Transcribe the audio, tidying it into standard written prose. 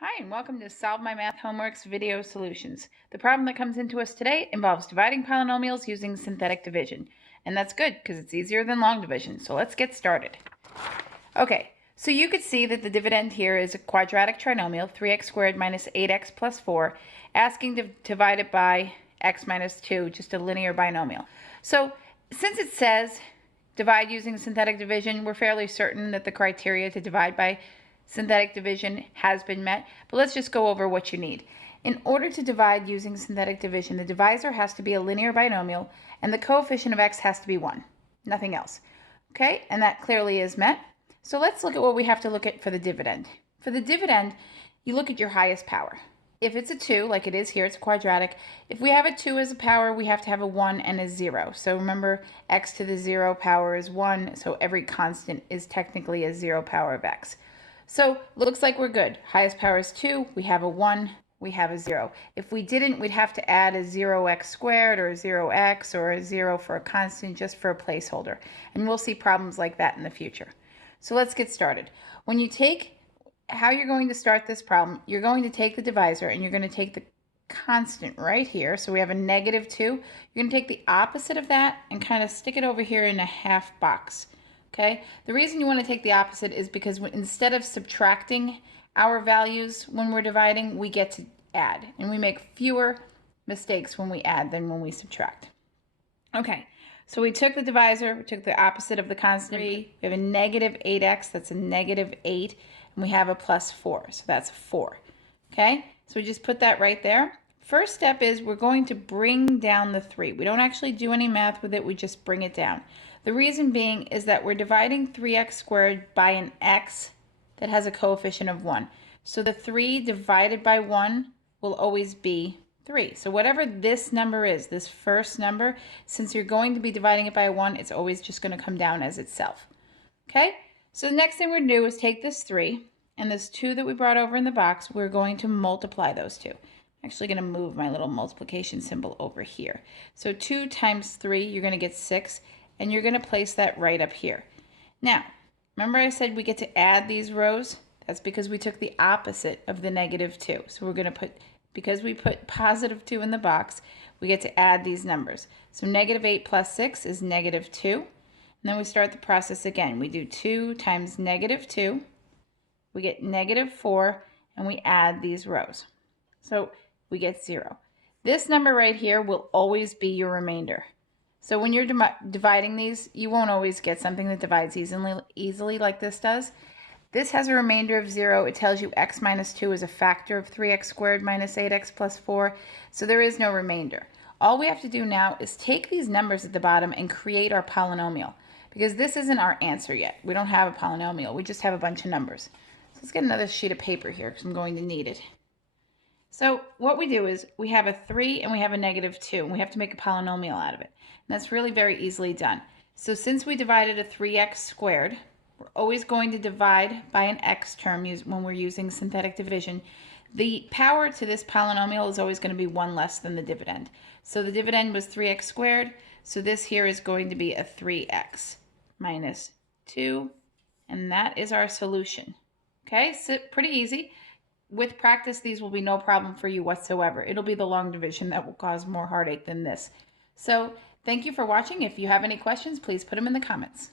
Hi, and welcome to Solve My Math Homework's video solutions. The problem that comes into us today involves dividing polynomials using synthetic division. And that's good because it's easier than long division. So let's get started. Okay, so you could see that the dividend here is a quadratic trinomial, 3x squared minus 8x plus 4, asking to divide it by x minus 2, just a linear binomial. So since it says divide using synthetic division, we're fairly certain that the criteria to divide by synthetic division has been met, but let's just go over what you need. In order to divide using synthetic division, the divisor has to be a linear binomial and the coefficient of x has to be 1, nothing else. Okay, and that clearly is met. So let's look at what we have to look at for the dividend. For the dividend, you look at your highest power. If it's a 2, like it is here, it's quadratic. If we have a 2 as a power, we have to have a 1 and a 0. So remember, x to the 0 power is 1, so every constant is technically a 0 power of x. So looks like we're good. Highest power is 2, we have a 1, we have a 0. If we didn't, we'd have to add a 0x squared or a 0x or a 0 for a constant just for a placeholder. And we'll see problems like that in the future. So let's get started. When you take, how you're going to start this problem, you're going to take the divisor and you're going to take the constant right here. So we have a negative 2. You're going to take the opposite of that and kind of stick it over here in a half box. Okay, the reason you want to take the opposite is because instead of subtracting our values when we're dividing, we get to add, and we make fewer mistakes when we add than when we subtract. Okay, so we took the divisor, we took the opposite of the constant. We have a negative 8x, that's a negative 8, and we have a plus 4, so that's 4. Okay, so we just put that right there. First step is we're going to bring down the 3. We don't actually do any math with it, we just bring it down. The reason being is that we're dividing 3x squared by an x that has a coefficient of 1. So the 3 divided by 1 will always be 3. So whatever this number is, this first number, since you're going to be dividing it by a 1, it's always just going to come down as itself. Okay? So the next thing we're going to do is take this 3 and this 2 that we brought over in the box, we're going to multiply those two. I'm actually going to move my little multiplication symbol over here. So 2 times 3, you're going to get 6. And you're going to place that right up here. Now, remember I said we get to add these rows? That's because we took the opposite of the negative 2. So we're going to put, because we put positive 2 in the box, we get to add these numbers. So negative 8 plus 6 is negative 2. And then we start the process again. We do 2 times negative 2. We get negative 4, and we add these rows. So we get 0. This number right here will always be your remainder. So when you're dividing these, you won't always get something that divides easily like this does. This has a remainder of 0. It tells you x minus 2 is a factor of 3x squared minus 8x plus 4. So there is no remainder. All we have to do now is take these numbers at the bottom and create our polynomial. Because this isn't our answer yet. We don't have a polynomial. We just have a bunch of numbers. So let's get another sheet of paper here because I'm going to need it. So what we do is we have a 3 and we have a negative 2. And we have to make a polynomial out of it. And that's really very easily done. So since we divided a 3x squared, we're always going to divide by an x term when we're using synthetic division. The power to this polynomial is always going to be 1 less than the dividend. So the dividend was 3x squared. So this here is going to be a 3x minus 2. And that is our solution. Okay, so pretty easy. With practice, these will be no problem for you whatsoever. It'll be the long division that will cause more heartache than this. So thank you for watching. If you have any questions, please put them in the comments.